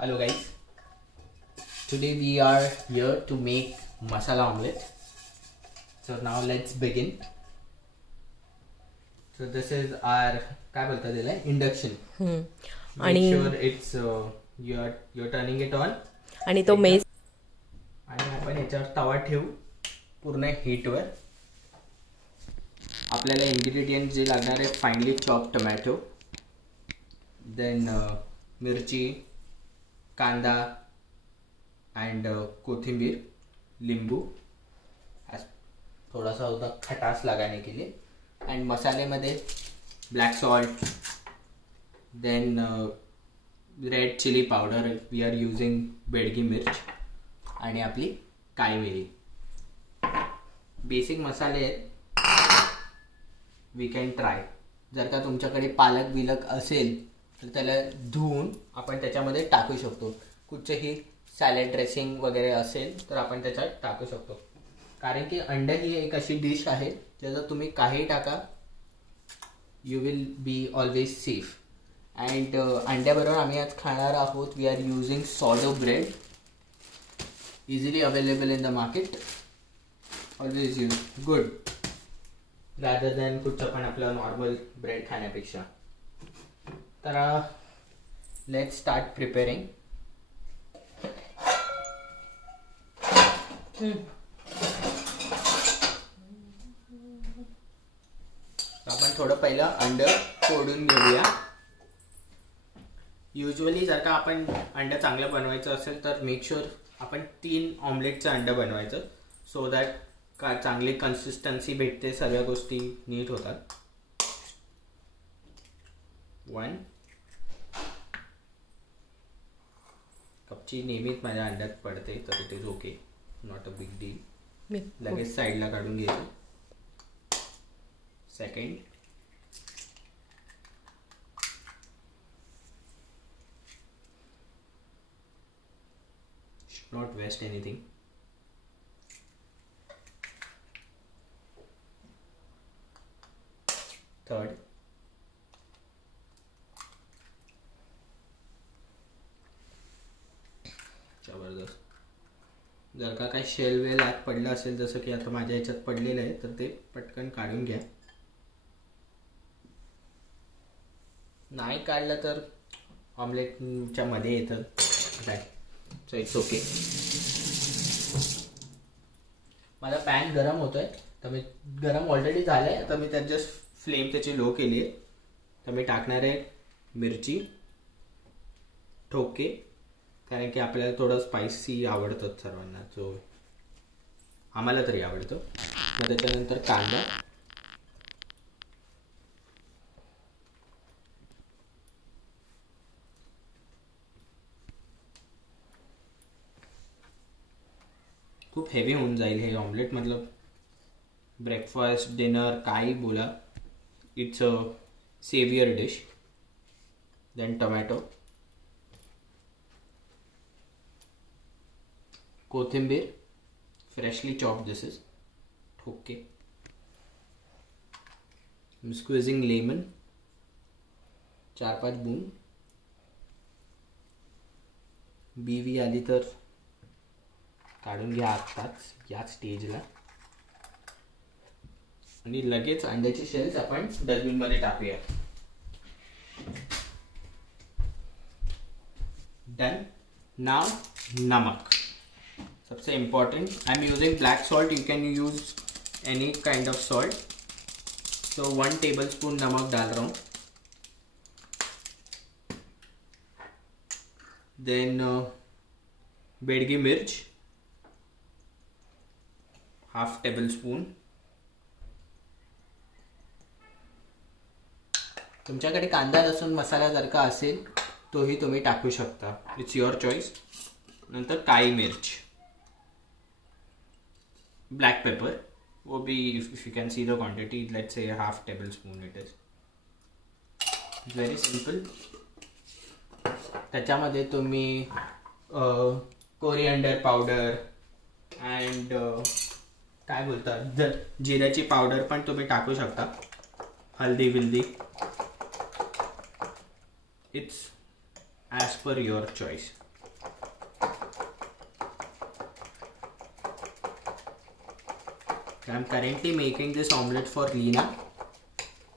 Hello guys, today we are here to make masala omelette. So now let's begin. So this is our काय बोलतात त्याला induction. Make sure it's you're turning it on. आणि तो mess आणि आपण याच्यावर तवा ठेवू पूर्ण हीटवर. आपल्याला इंग्रेडिएंट जे लागणार आहे फाइनली चॉप टोमॅटो, देन मिरची, कांदा एंड कोथिंबीर, लींबू थोड़ा सा होता खटास लगाने के लिए. एंड मसाले मध्ये black salt, then red chilli powder, we are using Byadgi मिर्च आणि आपली काळी मिरी. बेसिक मसाले आहेत. We can try. जर का तुमच्याकडे पालक बिलक असेल तर त्याला धुवून आपण त्याच्यामध्ये टाकू शकतो. कुठचंही सॅलड ड्रेसिंग वगैरे असेल तर आपण त्याच्यात टाकू शकतो. कारण की अंडा ही एक अशी डिश आहे ज्याच्यात तुम्ही काही टाका, you will be always safe. And अंड्याबरोबर आम्ही आज खाणार आहोत. We are using sourdough bread, easily available in the market. Always use good rather than कुठचं पण आपलं नॉर्मल ब्रेड खाण्यापेक्षा. तर लेट्स स्टार्ट प्रिपेरिंग. आपण थोडं पहिलं अंड फोडून घेऊया. युजली जर का आपण अंड चांगलं बनवायचं असेल तर मेक शुअर आपण 3 ऑमलेटचं अंड बनवायचं, सो दॅट का चांगली कन्सिस्टन्सी भेटते, सगळ्या गोष्टी नीट होतात. 1 कपची नेहमीच माझ्या अंड्यात पडते, तर it is okay, not a big deal. लगेच साईडला काढून घ्यायचं. Second, not waste anything. Third, जबरदस्त. जर का काही शेल वेल आत पडलं असेल, जसं की आता माझ्या ह्याच्यात पडलेलं आहे, तर ते पटकन काढून घ्या. नाही काढलं तर ऑमलेटच्या मध्ये येतं काय, सो इट्स ओके. माझा पॅन गरम होतोय, तर मी गरम ऑलरेडी झालंय. तर मी त्यात जस्ट फ्लेम त्याची लो केली आहे. तर मी टाकणार आहे मिरची ठोके, कारण की आपल्याला थोडं स्पायसी आवडतं सर्वांना, सो आम्हाला तरी आवडतं. मग त्याच्यानंतर कांदा, खूप हेवी होऊन जाईल हे ऑमलेट. मतलब ब्रेकफास्ट डिनर काही बोला, it's a saviour dish. Then tomato, कोथिंबीर फ्रेशली चॉप्ड, दिस इज ठोके. स्क्विजिंग लेमन 4-5 बूंद. बीवी आली तर काढून घ्या आत्ताच या स्टेजला. आणि लगेच अंड्याची शेल्स आपण डस्टबिन मध्ये टाकूया. डन. नाउ नमक, सबसे important. I am using black salt, you can use any kind of salt. So 1 tablespoon नमक डाल रहा हूँ. देन बेडगी मिर्च हाफ टेबल स्पून. तुमच्याकडे कांदा लसूण मसाला जर का असेल तोही तुम्ही टाकू शकता, इट्स युअर चॉईस. नंतर काळी मिर्च, ब्लॅक पेपर, वो भी if you can see the quantity, let's say half table spoon it is. Very simple. त्याच्यामध्ये तुम्ही कोरिअँडर पावडर अँड काय बोलतात जिऱ्याची पावडर पण तुम्ही टाकू शकता. हल्दी विल्दी, it's as per your choice. I am currently making this omelette for Leena.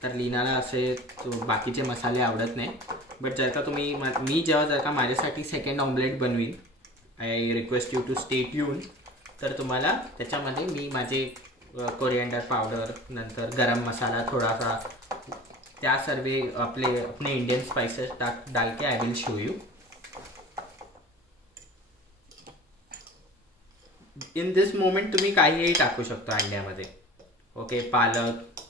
तर लीनाला असे बाकीचे मसाले आवडत नाही. बट जर का तुम्ही मी जेव्हा जर का माझ्यासाठी सेकंड ऑमलेट बनवीन, I request you to stay tuned. तर तुम्हाला त्याच्यामध्ये मी माझे कोरिएंडर पावडर, नंतर गरम मसाला थोडासा, त्या सर्व अपने इंडियन स्पाइसेस डाल के I will show you. In this moment तुम्ही काहीही टाकू शकता अंड्यामध्ये. ओके, पालक,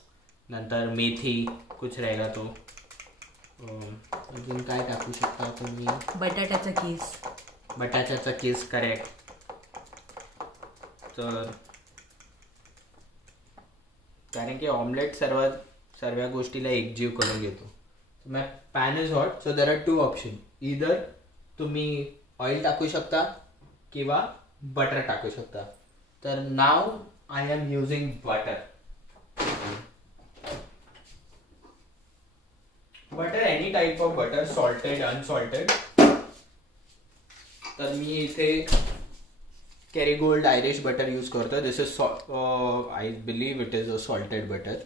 नंतर मेथी कुछ रहेगा तो. अजून काय टाकू शकता तुम्ही? बटाट्याचा किस करेक्ट. तर कारण की ऑमलेट सर्व गोष्टीला एकजीव करून घेतो. मग pan is hot, so there are 2 option. इधर तुम्ही ऑइल टाकू शकता किंवा बटर टाकू शकता. तर now I am using butter. Butter any type of butter, salted, unsalted. तर मी इथे कॅरीगोल्ड आयरिश बटर यूज करतो. This is I believe it is a salted butter.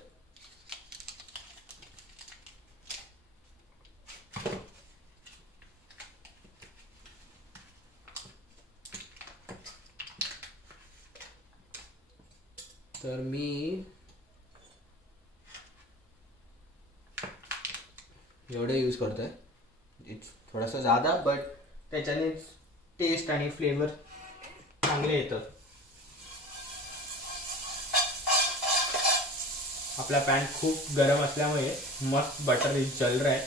तर मी एवढे यूज करतोय. इट्स थोडासा ज़्यादा, बट त्याच्याने टेस्ट आणि फ्लेवर चांगले येतं. आपला पॅन खूप गरम असल्यामुळे मस्त बटर जल रहा है.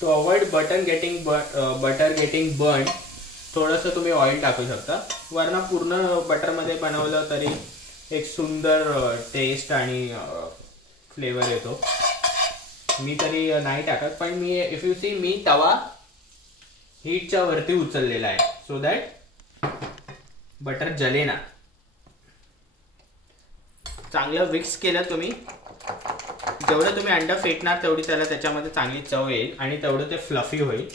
To avoid butter getting burn, थोडंसं तुम्ही ऑइल टाकू शकता. वरना पूर्ण बटरमध्ये बनवलं तरी एक सुंदर टेस्ट आणि फ्लेवर येतो. मी तरी नाही टाकत, पण मी इफ यू सी मी तवा हीटच्या वरती उचललेला आहे, सो दॅट बटर जले ना. चांगलं मिक्स केलं तुम्ही, जेवढं तुम्ही अंडा फेटणार तेवढी त्याच्यामध्ये चांगली चव येईल आणि तेवढं ते फ्लफी होईल.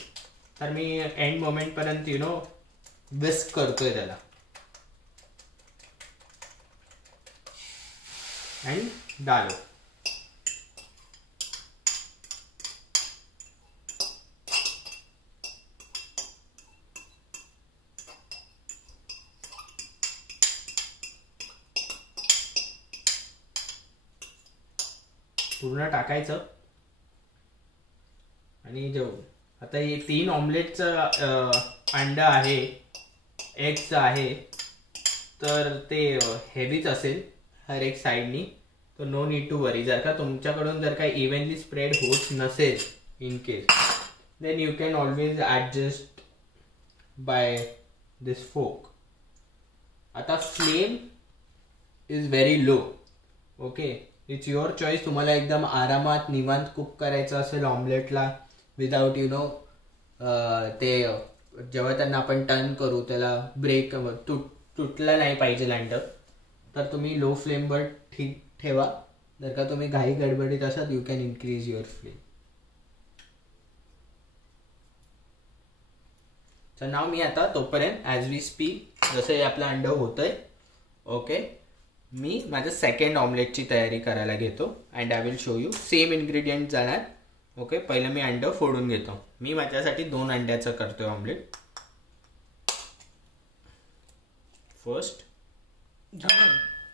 तर मी एंड मोमेंट पर्यंत विस्क करतोय त्याला. अँड डालो. पूर्ण टाकायचं. आणि आता हे 3 ऑमलेटचं अंडा आहे, एगचं आहे, तर ते हेवीच असेल हर एक साईडनी. तर नो नीड टू वरी. जर का तुमच्याकडून जर काही इव्हनली स्प्रेड होत नसेल in case, then you can always adjust by this fork. आता flame is very low. Okay, it's your choice. तुम्हाला एकदम आरामात निवांत कुक करायचं असेल ऑमलेटला विदाउट ते जेव्हा त्यांना आपण टर्न करू त्याला ब्रेक तुटला नाही पाहिजे अंड, तर तुम्ही लो फ्लेमवर ठीक ठेवा. जर का तुम्ही घाई गडबडीत असाल, you can increase your flame. तर नाव मी आता तोपर्यंत ॲज वी स्पीक, जसं हे आपलं अंड होतंय, ओके, मी माझं सेकंड ऑमलेटची तयारी करायला घेतो. And I will show you. Same ingredient जाणार. ओके, पहिलं मी अंड फोडून घेतो. मी माझ्यासाठी 2 अंड्याचं करतोय ऑमलेट. फर्स्ट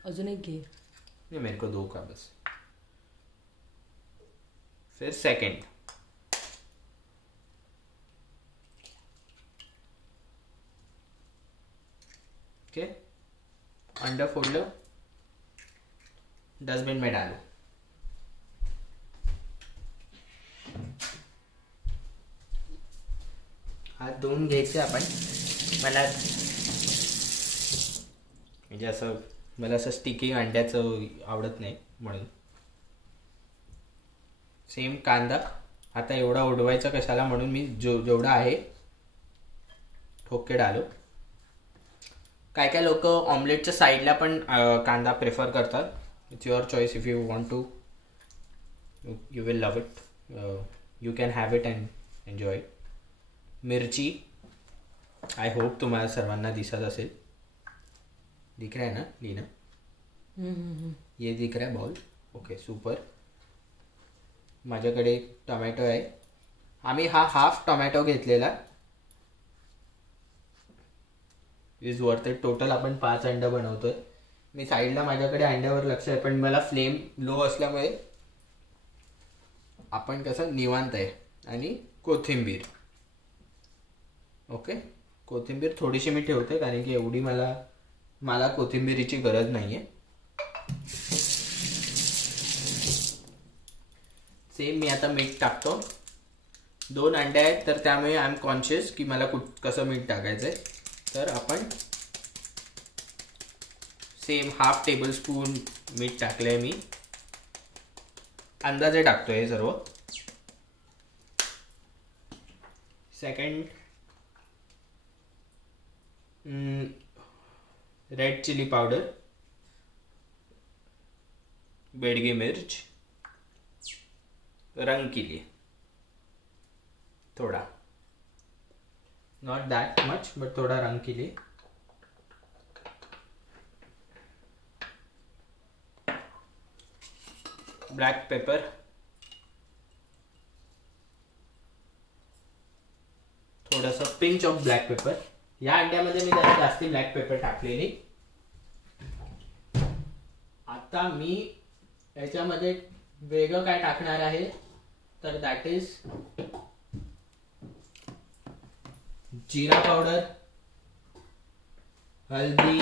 अजून एक घे. ये मेरे को 2 का बस. फिर सेकंड. ओके, अंडा फोडलं, डस्टबिन में डालो. हात धुवून घ्यायचे आपण. मला असं स्टिकी अंड्याचं आवडत नाही म्हणून. सेम कांदा. आता एवढा उडवायचा कशाला, म्हणून मी जेवढा आहे ठोके डालो. काय लोक ऑमलेटच्या साईडला पण कांदा प्रेफर करतात. It's your choice. If you want to, you will love it. You can have it and enjoy. मिरची, आय होप तुम्हाला सर्वांना दिसत असेल. दिख रहा है ना लीना? ये दिख रहा है बाउल. Okay super. माझ्याकडे टोमॅटो आहे. आम्ही हा हाफ टोमॅटो घेतलेला. Is worth it. टोटल आपण 5 अंडं बनवतोय. मी साईडला माझ्याकडे अंड्यावर लक्ष आहे, पण मला फ्लेम लो असल्यामुळे आपण कसं निवांत आहे. आणि कोथिंबीर. ओके कोथिंबीर थोडीशी मी ठेवते कारण की एवढी मला कोथिंबीरीची गरज नाहीये. सेम मी आता मीठ टाकतो. 2 अंडे आहेत तर त्यामुळे आय एम कॉन्शियस की मला कसं मीठ टाकायचंय. तर आपण सेम हाफ टेबल स्पून मीठ टाकलंय मी. अंदाजे टाकतोय हे सर्व. Second red chilli powder, Byadgi मिर्च, रंग के लिए थोड़ा, नॉट दैट मच बट थोड़ा रंग के लिए. ब्लैक पेपर, थोडासा पिंच ऑफ ब्लॅक पेपर. या अंड्यामध्ये मी जरा जास्ती ब्लॅक पेपर टाकलेली. आता मी याच्यामध्ये वेगळं काय टाकणार आहे तर दॅट इज जीरा पावडर, हल्दी,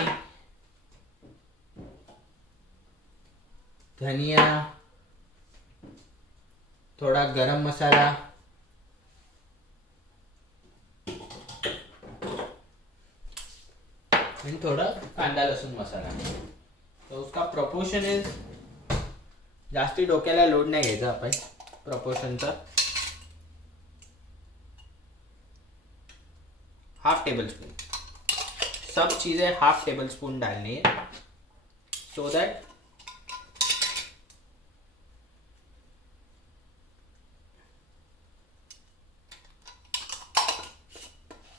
धनिया, थोड़ा गरम मसाला, एंड थोड़ा कांदा लसूण मसाला. तो उसका प्रोपोर्शन इज जास्ती डोक्याला लोड नाही घ्यायचा आपण प्रोपोर्शनचा. Half tablespoon. सब चीजें हाफ टेबल स्पून डालनी है सो दैट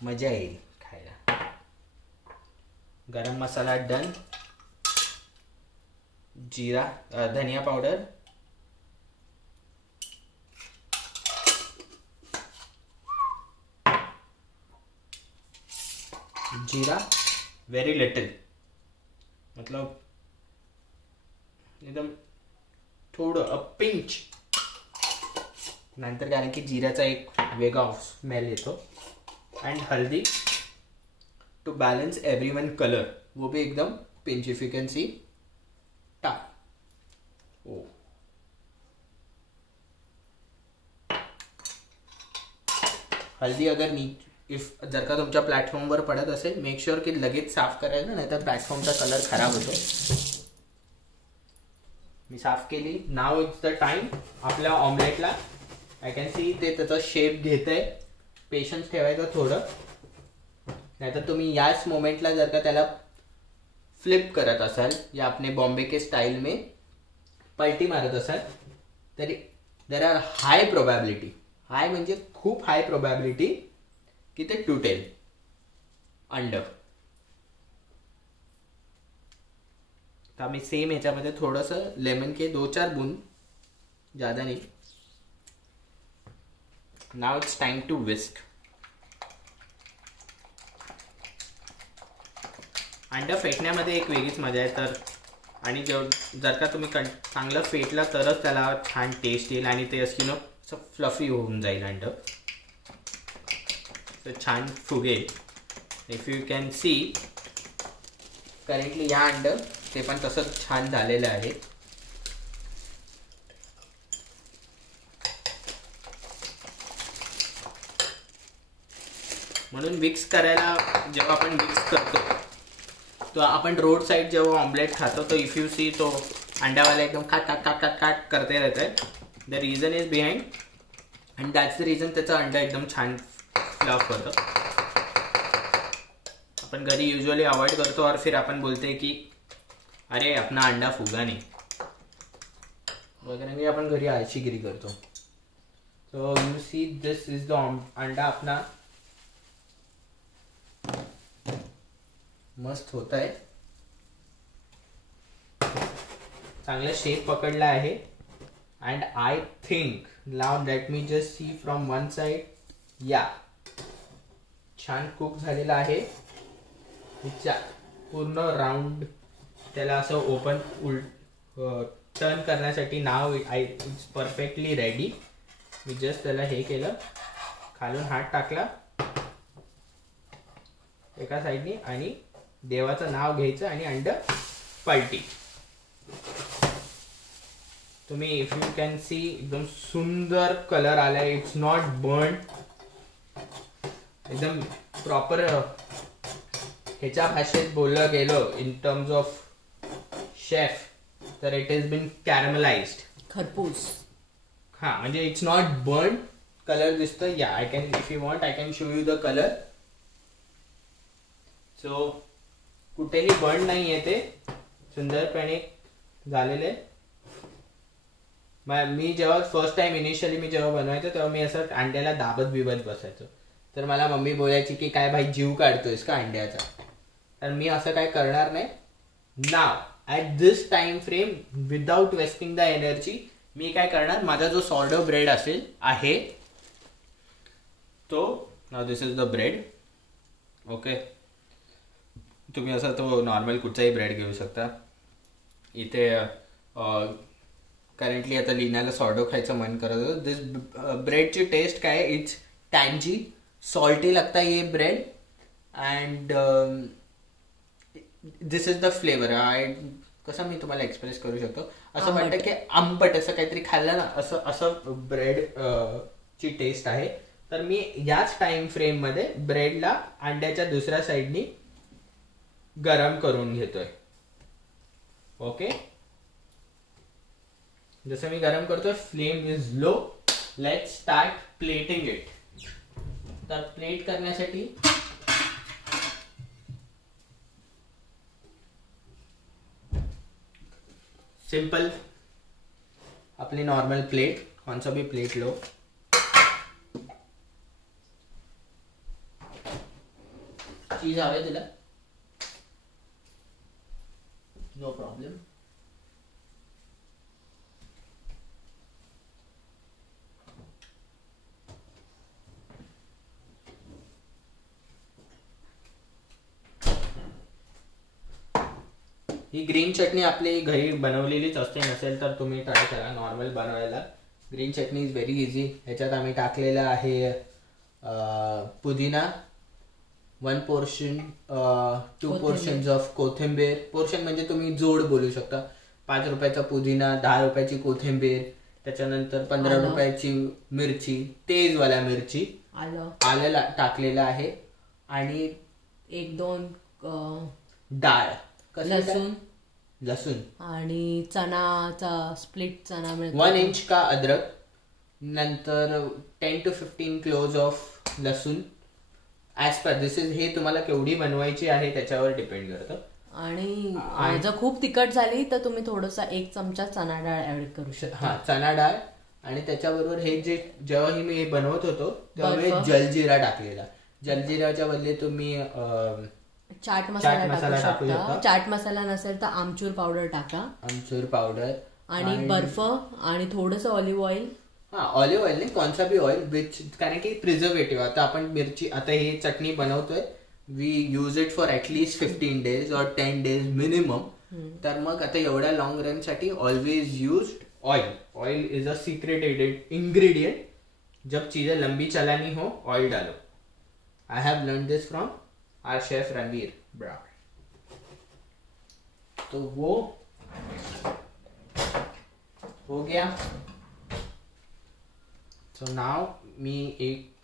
मजा येईल खायला. गरम मसाला डन. जीरा धनिया पाउडर, जीरा वेरी लिटिल, मतलब एकदम थोडं अ पिंच. नंतर कारण की जीराचा एक वेगळा स्मेल येतो. एंड हल्दी टू बैलेंस एवरीवन कलर, वो भी एकदम pinch if you can see. टाक. ओ हल्दी अगर इफ जर का तुमच्या प्लॅटफॉर्मवर पडत असेल मेक श्योर की लगेच साफ करायचं, नाही तर प्लॅटफॉर्मचा कलर खराब होतो. मी साफ केली. नाव इट्स द टाइम आपल्या ऑमलेटला. आय कॅन सी ते त्याचा शेप घेत आहे. पेशन्स ठेवायचं थोडं, नाहीतर तुम्ही याच मोमेंटला जर का त्याला फ्लिप करत असाल या अपने बॉम्बे के स्टाइल में पलटी मारत असाल तरी देर आर हाय प्रोबॅबिलिटी, हाय म्हणजे खूप हाय प्रोबॅबिलिटी की ते तुटेल अंड. तर आम्ही सेम ह्याच्यामध्ये थोडंसं लेमन के 2-4 बूंद, ज़्यादा नहीं. Now it's time to whisk. अंडा फेटण्यामध्ये एक वेगळीच मजा आहे. तर आणि जर का तुम्ही चांगलं फेटला तरच त्याला छान टेस्ट येईल आणि ते असं असं फ्लफी होऊन जाईल अंड. तर छान फुगेल. If you can see currently या अंड ते पण तसंच छान झालेलं आहे. म्हणून मिक्स करायला जेव्हा आपण मिक्स करतो तो आपण रोड साइड जेव्हा ऑमलेट खातो तो इफ यू सी तो अंडावाला एकदम काट काट काट काट काट करते रहता है. The reason is behind and that's the reason त्याचा अंडा एकदम छान फ्लफ होतं. अपन घरी यूजुअली अवॉइड करतो और फिर अपन बोलते हैं कि अरे अपना अंडा फुगा नहीं वगैरह. नहीं अपन घरी आळशीगिरी करतो. So you see this is the अंडा अपना मस्त होता है. चांगला शेप पकडला आहे. And I think now let me just see from one side. या छान कुक झालेला आहे. पूर्ण राऊंड त्याला असं ओपन टर्न करण्यासाठी नाव इट्स परफेक्टली रेडी. मी जस्ट त्याला हे केलं, खालून हात टाकला एका साईडने आणि देवाचं नाव घ्यायचं आणि अंड पलटी. तुम्ही इफ यू कॅन सी एकदम सुंदर कलर आलाय. इट्स नॉट बर्न, एकदम प्रॉपर. ह्याच्या भाषेत बोललं गेलं इन टर्म्स ऑफ शेफ तर इट इज बीन कॅरमलाइज्ड. खरपूस. हा म्हणजे इट्स नॉट बर्न. कलर दिसतं. या I can if you want I can show you the colour. So कुठेही बर्न नाही आहे, ते सुंदरपणे झालेले. मी जेव्हा फर्स्ट टाइम इनिशियली मी जेव्हा बनवायचो तेव्हा मी असं अंड्याला दाबत बिबत बसायचो. तर मला मम्मी बोलायची की काय भाई जीव काढतोयस का अंड्याचा. तर मी असं काय करणार नाही. Now at this time frame without wasting the energy मी काय करणार, माझा जो सॉर्डो ब्रेड असेल आहे तो, now this is the bread. Okay, तुम्ही असा तो नॉर्मल कुठचाही ब्रेड घेऊ शकता. इथे करंटली आता लिनाला सॉर्डो खायचं मन करत होतं. दिस ब्रेडची टेस्ट काय, इट्स टँजी सॉल्टी लगता है ये bread and this is the flavour. कसं मी तुम्हाला एक्सप्रेस करू शकतो, असं वाटतं की आंबट असं काहीतरी खाल्लं ना, असं असं ब्रेड ची टेस्ट आहे. तर मी याच टाइम फ्रेम मध्ये ब्रेडला अंड्याच्या दुसऱ्या साईडनी गरम करून घेतोय. ओके, जसं मी गरम करतोय flame is low. Let's start plating it. तर प्लेट करण्यासाठी सिंपल अपनी नॉर्मल प्लेट, कौन सा भी प्लेट लो. चीज हवे तुला, नो प्रॉब्लेम. ही ग्रीन चटणी आपली घरी बनवलेलीच असते, नसेल तर तुम्ही ट्राय करा नॉर्मल बनवायला. Green chutney is very easy. ह्याच्यात आम्ही टाकलेला आहे पुदिना, 1 पोर्शन, 2 पोर्शन्स ऑफ कोथिंबीर. पोर्शन म्हणजे तुम्ही जोड बोलू शकता. 5 रुपयाचा पुदिना, 10 रुपयाची कोथिंबीर, त्याच्यानंतर 15 रुपयाची मिरची, तेजवाला मिरची, आलं टाकलेलं आहे आणि 1-2 डाळ, लसूण आणि चणाचा स्प्लिट चणा मिळतो, 1 इंच का अद्रक, नंतर 10 to 15 क्लोज ऑफ लसूण. ऍज पर दिस इज, हे तुम्हाला केवढी बनवायची आहे त्याच्यावर डिपेंड करतं. आणि जर खूप तिखट झाली तर तुम्ही थोडासा 1 चमचा चणा डाळ ऍड करू शकता. हा, चणा डाळ. आणि त्याच्याबरोबर हे जे जेव्हा मी हे बनवत होतो तेव्हा मी जलजिरा टाकलेला. जलजिराच्या बदले तुम्ही चाट मसाला टाकू शकता. चाट मसाला नसेल तर आमचूर पावडर टाका. आमचूर पावडर आणि बर्फ आणि थोडंसं ऑलिव्ह ऑइल. हा, ऑलिव्ह ऑइल नाही, कोणसा बी ऑइल विच, कारण की प्रिझर्वेटिव्ह. आता आपण मिरची, आता ही चटणी बनवतोय, we use it for at least 15 days और 10 days मिनिमम. तर मग आता एवढ्या लॉंग रन साठी always use oil. Oil is a secret ingredient. जब चीजें लंबी चलानी हो ऑइल डालो. I have learn this from our chef Ranveer Brar. तो वो हो गया. सो नाव मी एक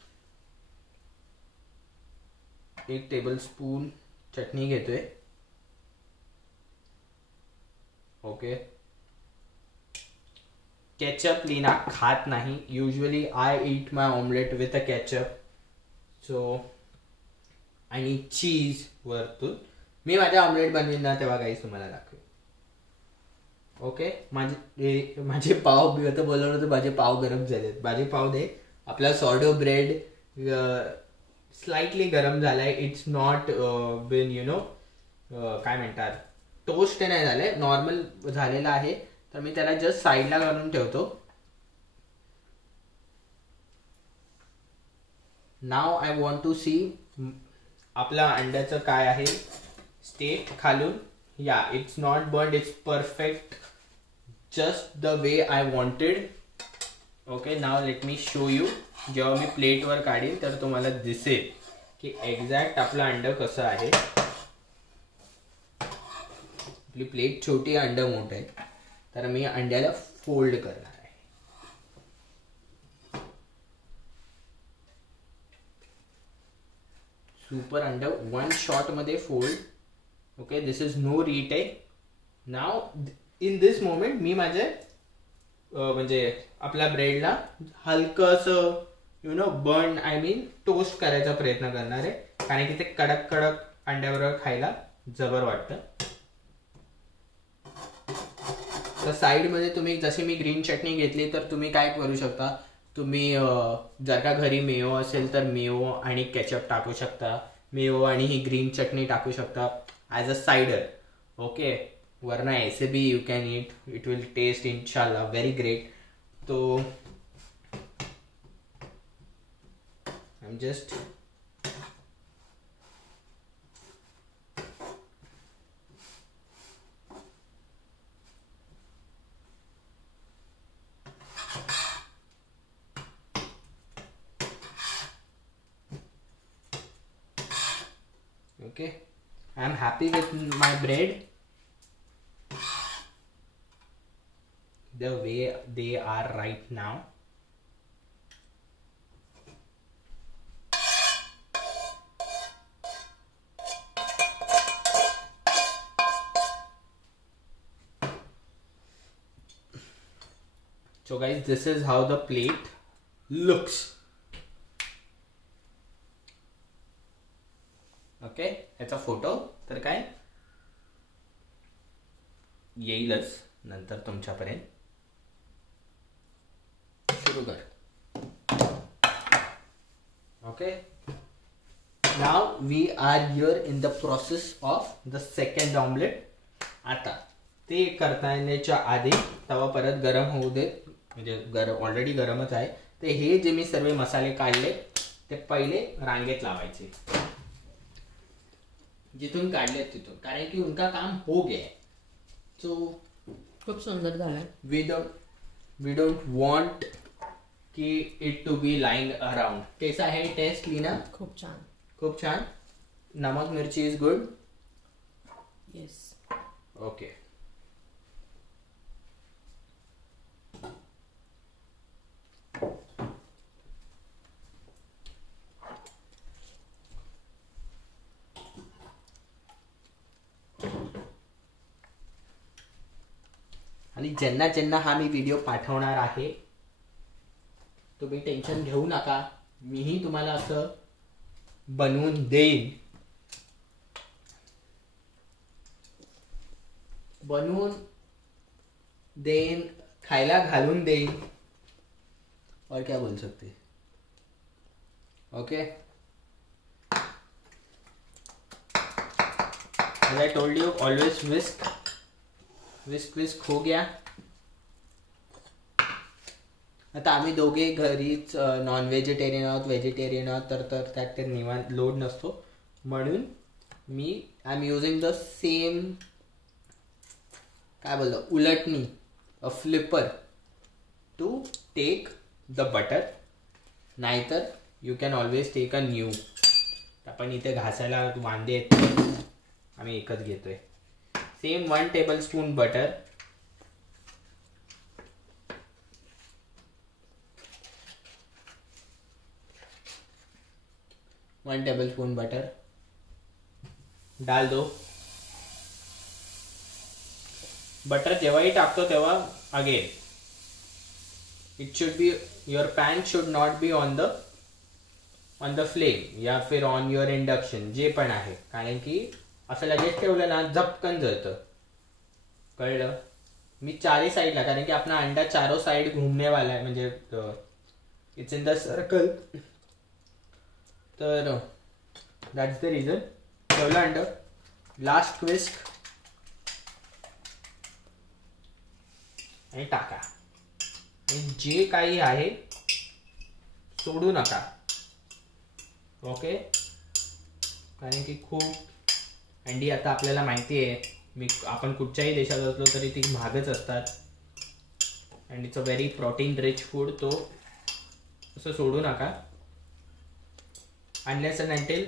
टेबलस्पून चटणी घेतोय. ओके, केचप लीना खात नाही. Usually I eat my omelette with a ketchup. So आणि चीज वरतून मी माझ्या ऑमलेट बनवीन ना तेव्हा काही तुम्हाला दाखवेन. ओके, माझे पाव मी आता बोलवलं तर माझे पाव गरम झालेत. माझे पाव दे. आपला सॉर्डो ब्रेड स्लाइटली गरम झालाय. इट्स नॉट बिन काय म्हणतात, टोस्ट नाही झालंय, नॉर्मल झालेला आहे. तर मी त्याला जस्ट साईडला करून ठेवतो. नाव आय वॉन्ट टू सी आपल्या अंड्याचं काय आहे स्टेट खालून. या it's not burned, it's perfect, just the way I wanted. Okay, now let me show you. जेव्हा मी प्लेटवर काढीन तर तुम्हाला दिसेल की एक्झॅक्ट आपलं अंडं कसं आहे. आपली प्लेट छोटी, अंडं मोठं आहे, तर मी अंड्याला फोल्ड करणार आहे. सुपर अंडं 1 शॉट मध्ये fold. Okay, this is no retake. Now in this moment मी माझे म्हणजे आपल्या ब्रेडला हलकंसं बर्न आय मीन टोस्ट करायचा प्रयत्न करणार आहे, कारण की ते कडक कडक अंड्याबरोबर खायला जबर वाटतं. तर साईडमध्ये तुम्ही जशी मी ग्रीन चटणी घेतली तर तुम्ही काय करू शकता, तुम्ही जर का घरी मेयो असेल तर मेयो आणि केचप टाकू शकता. मेयो आणि ही ग्रीन चटणी टाकू शकता ॲज अ साइडर. ओके, वरना ऐसे भी you can eat, it will taste इंशाल्लाह वेरी ग्रेट. तो I am just okay, I am happy with my bread the way they are right now. So guys, this is how the plate looks. Okay, याचा photo तर काय येईलच नंतर तुमच्यापर्यंत. सुरू कर. Okay, now we are here in the process of the second omelette. आता ते करण्याच्या आधी तवा परत गरम होऊ दे, म्हणजे ऑलरेडी गरमच आहे. ते हे जे मी सर्व मसाले काढले ते पहिले रांगेत लावायचे, जिथून काढले तिथून, कारण की उनका काम हो गया. सो खूप सुंदर झालं. वी डोंट वॉन्ट की it to be lying around. कैसा है टेस्ट लीना? खूप छान, खूप छान. नमक मिरची इज गुड. येस. ओके, आणि ज्यांना ज्यांना हा मी व्हिडिओ पाठवणार आहे तुम्ही टेन्शन घेऊ नका, मीही तुम्हाला असं बनवून देईन, खायला घालून देईन, और क्या बोल सकते. Okay, as I told you, always whisk हो गया. आता आम्ही दोघे घरीच नॉन व्हेजिटेरियन आहोत, व्हेजिटेरियन आहोत, तर त्यात ते निवांत लोड नसतो, म्हणून मी I am using the same काय बोलतो उलटणी, a flipper to take the butter. नाहीतर you can always take a new. आपण इथे घासायला वांदे आहेत, आम्ही एकच घेतोय. Same 1 tablespoon butter. One tablespoon butter डाल दो. बटर जेव्हाही टाकतो तेव्हा again it should be, your pan should not be on the flame या फिर ऑन युअर इंडक्शन, जे पण आहे, कारण की असं लगेच ठेवलं ना झपकन जळतं. कळलं? मी चारी साईडला, कारण की आपला अंडा चारों साइड घूमने वाला आहे, म्हणजे इट्स इन द सर्कल, तर दॅट्स द रिझन. ठेवलं अंड. Last twist. आणि टाका. आणि जे काही आहे सोडू नका. ओके, कारण की खूप अंडी आता आपल्याला माहिती आहे, आपण कुठच्याही देशात असलो तरी ती महागच असतात. And it's a very protein rich food. तो असं सोडू नका. अनलेस अँड अंटिल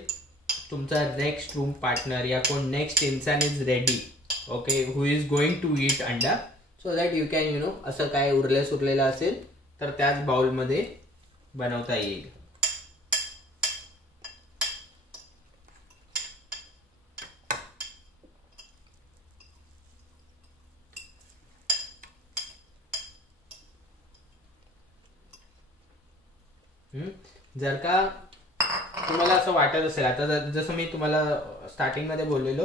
तुमचा नेक्स्ट रूम पार्टनर या कोण नेक्स्ट इंसान is ready, okay, who is going to eat अंडा, सो दॅट यू कॅन असं काय उरलेलं असेल तर त्याच बाउलमध्ये बनवता येईल. जर का तुम्हाला असं वाटत असेल, आता जसं मी तुम्हाला स्टार्टिंगमध्ये बोललेलो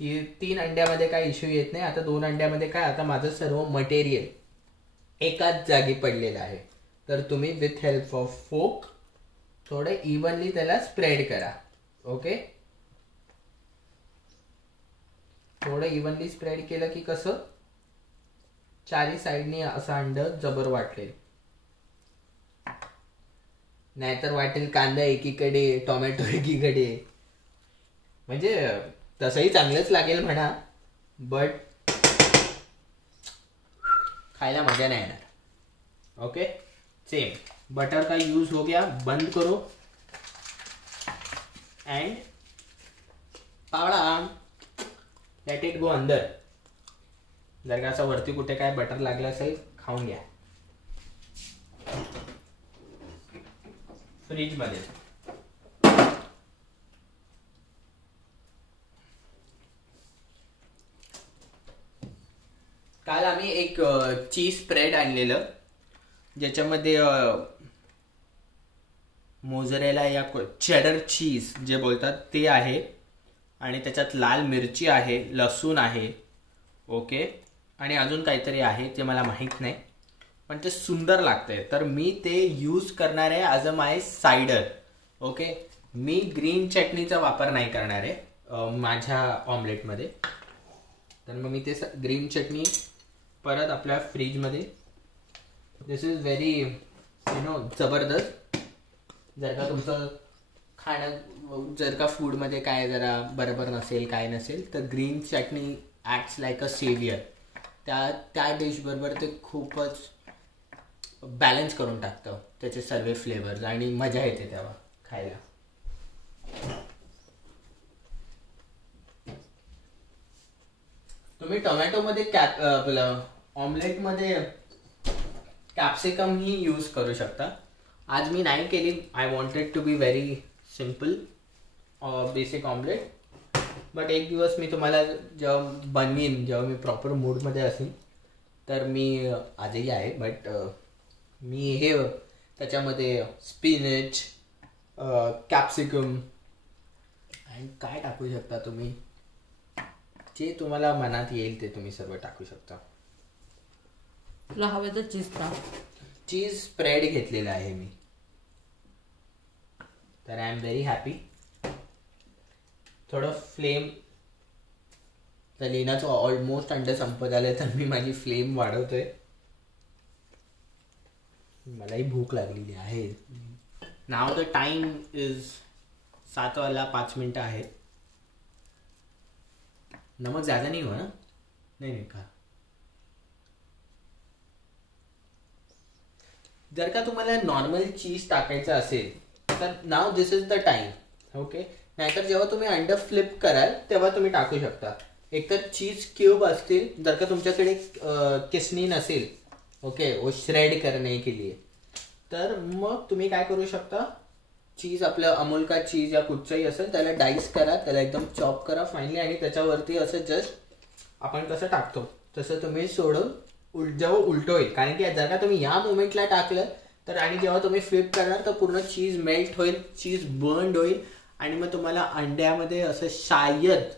की 3 अंड्यामध्ये काय इश्यू येत नाही, आता 2 अंड्यामध्ये काय, आता माझं सर्व मटेरियल एकाच जागी पडलेलं आहे, तर तुम्ही विथ हेल्प ऑफ फोक थोडे इव्हनली त्याला स्प्रेड करा. ओके, थोडं इव्हनली स्प्रेड केलं की कसं चारी साईडनी असं अंड जबर वाटले. नाहीतर वाटेल कांदा एकीकडे, टोमॅटो एकीकडे, म्हणजे तसंही चांगलंच लागेल म्हणा, बट खायला मजा नाही येणार. ओके, सेम बटर का यूज हो गया, बंद करो एंड पावडा लेट इट गो अंदर. जर का असं वरती कुठे काय बटर लागलं असेल खाऊन घ्या. फ्रीज मध्ये काल आम्ही एक चीज स्प्रेड आणलेलं, ज्याच्यामध्ये मोझरेला या चेडर चीज जे बोलतात ते आहे, आणि त्याच्यात लाल मिरची आहे, लसूण आहे, ओके, आणि अजून काहीतरी आहे ते मला माहीत नाही, पण ते सुंदर लागतंय. तर मी ते यूज करणार आहे as a my sider. Okay, मी ग्रीन चटणीचा वापर नाही करणार आहे माझ्या ऑमलेटमध्ये. तर मग मी ते ग्रीन चटणी परत आपल्या फ्रीजमध्ये, दिस इज व्हेरी जबरदस्त. जर का तुमचं खाणं जर का फूडमध्ये काय जरा बरोबर नसेल, काय नसेल, तर green chutney acts like a saviour. त्या डिशबरोबर ते खूपच बॅलन्स करून टाकतं त्याचे सर्व फ्लेवर्स, आणि मजा येते तेव्हा खायला. तुम्ही टोमॅटोमध्ये आपलं ऑमलेटमध्ये कॅप्सिकम ही यूज करू शकता. आज मी नाही केली. I wanted to be very simple basic omelette, but एक दिवस मी तुम्हाला जेव्हा बनवीन, जेव्हा मी प्रॉपर मूडमध्ये असेल, तर मी आजही आहे, बट मी हे त्याच्यामध्ये स्पिनच, कॅप्सिकम आणि काय टाकू शकता तुम्ही, जे तुम्हाला मनात येईल ते तुम्ही सर्व टाकू शकता. तुला हवं तर चीज टाक. चीज स्प्रेड घेतलेला आहे मी, तर आय एम व्हेरी हॅपी. थोडं फ्लेम, तर लिनाचं ऑलमोस्ट अंडे संपत आले, तर मी माझी फ्लेम वाढवतोय. मलाही भूक लागलेली आहे. नाव द टाइम इज 7:05 आहे. नमक ज़्यादा नहीं हुआ ना? नहीं का. जर का तुम्हाला नॉर्मल चीज टाकायचं असेल तर नाव this is the time. Okay, नाहीतर जेव्हा तुम्ही अंडा फ्लिप कराल तेव्हा तुम्ही टाकू शकता. एकतर चीज क्यूब असतील, जर का तुमच्याकडे किसनी नसेल, ओके, वो श्रेड करने के लिए, तर मग तुम्ही काय करू शकता, चीज आपलं अमूल का चीज या कुठचंही असेल त्याला डाईस करा, त्याला एकदम चॉप करा फाईनली, आणि त्याच्यावरती असं जस्ट आपण कसं टाकतो तसं तुम्ही सोडून जेव्हा उलट होईल, कारण की जर का तुम्ही या मोमेंटला टाकलं तर, आणि जेव्हा तुम्ही फ्लिप करणार तर पूर्ण चीज मेल्ट होईल, चीज बर्न्ड होईल, आणि मग तुम्हाला अंड्यामध्ये असं शायद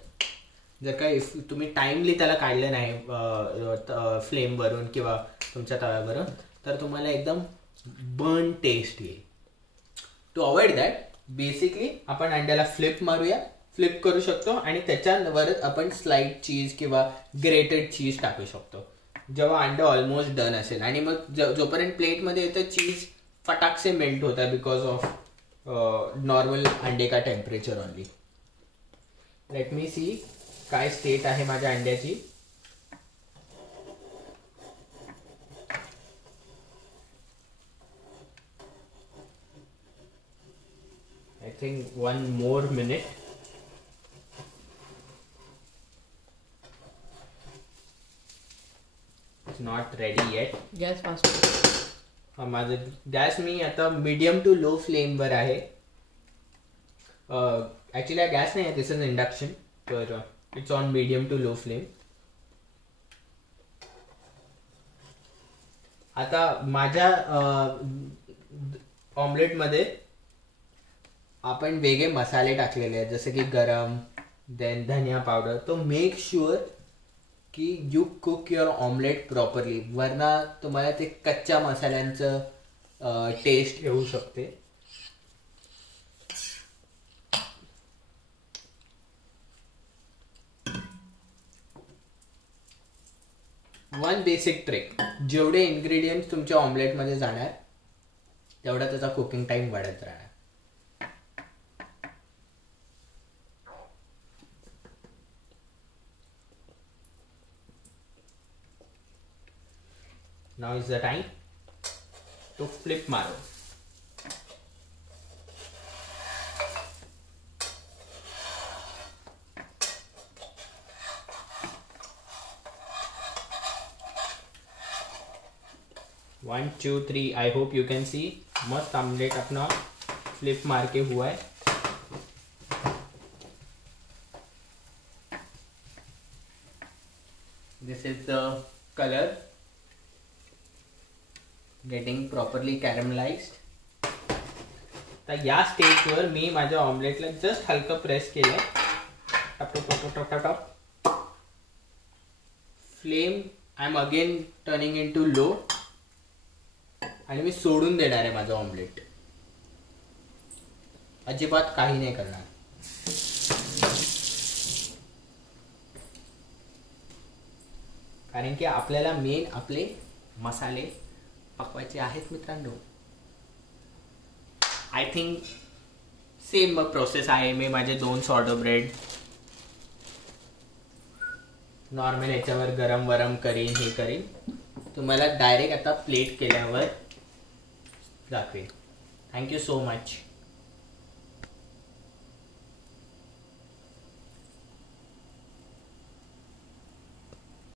जर का तुम्ही टाइमली त्याला काढलं नाही फ्लेमवरून किंवा तुमच्या तव्यावरून, तर तुम्हाला एकदम बर्न टेस्ट येईल. टू अवॉइड दॅट, बेसिकली आपण अंड्याला फ्लिप मारूया, फ्लिप करू शकतो, आणि त्याच्यावरच आपण स्लाइड चीज किंवा ग्रेटेड चीज टाकू शकतो. जेव्हा अंडं ऑलमोस्ट डन असेल आणि मग जोपर्यंत प्लेटमध्ये येतं चीज फटाक से मेल्ट होता है बिकॉज ऑफ नॉर्मल अंडे का temperature only. Let me see काय स्टेट आहे माझ्या अंड्याची. I think 1 more minute. It's not ready yet. Gas fast. माझं गॅस मी आता मीडियम टू लो फ्लेमवर आहे. ॲक्च्युली हा गॅस नाही आहे, दिस इज इंडक्शन, तर it's on medium to low flame. आता माझ्या ऑमलेटमध्ये आपण वेगळे मसाले टाकलेले आहेत, जसे की गरम, देन धनिया पावडर. तो मेक शुअर की you cook your omelette properly, Verna तुम्हाला ते कच्च्या मसाल्यांचं टेस्ट येऊ शकते. वन बेसिक ट्रिक, जेवढे इन्ग्रेडियंट्स तुमच्या ऑमलेटमध्ये जाणार तेवढा त्याचा कुकिंग टाइम वाढत राहणार. Now is the time to flip मारो. One, 2, 3. I hope you can see मस्त ऑमलेट अपना फ्लिप मार के हुआ है. This is the color. Getting properly caramelized. तर या स्टेजवर मी माझ्या ऑमलेटला जस्ट हलकं प्रेस केलंय. टप टप टप टप टप टप. Flame I am again turning in to low आणि मी सोडून देणार आहे माझं ऑमलेट. अजिबात काही नाही करणार. कारण की आपल्याला मेन आपले मसाले पकवायचे आहेत मित्रांनो. आय थिंक सेम प्रोसेस आहे. मी माझे 2 सॉर्डो ब्रेड नॉर्मल याच्यावर गरम वरम करीन, हे करीन. तुम्हाला डायरेक्ट आता प्लेट केल्यावर दाखवेन. Thank you so much.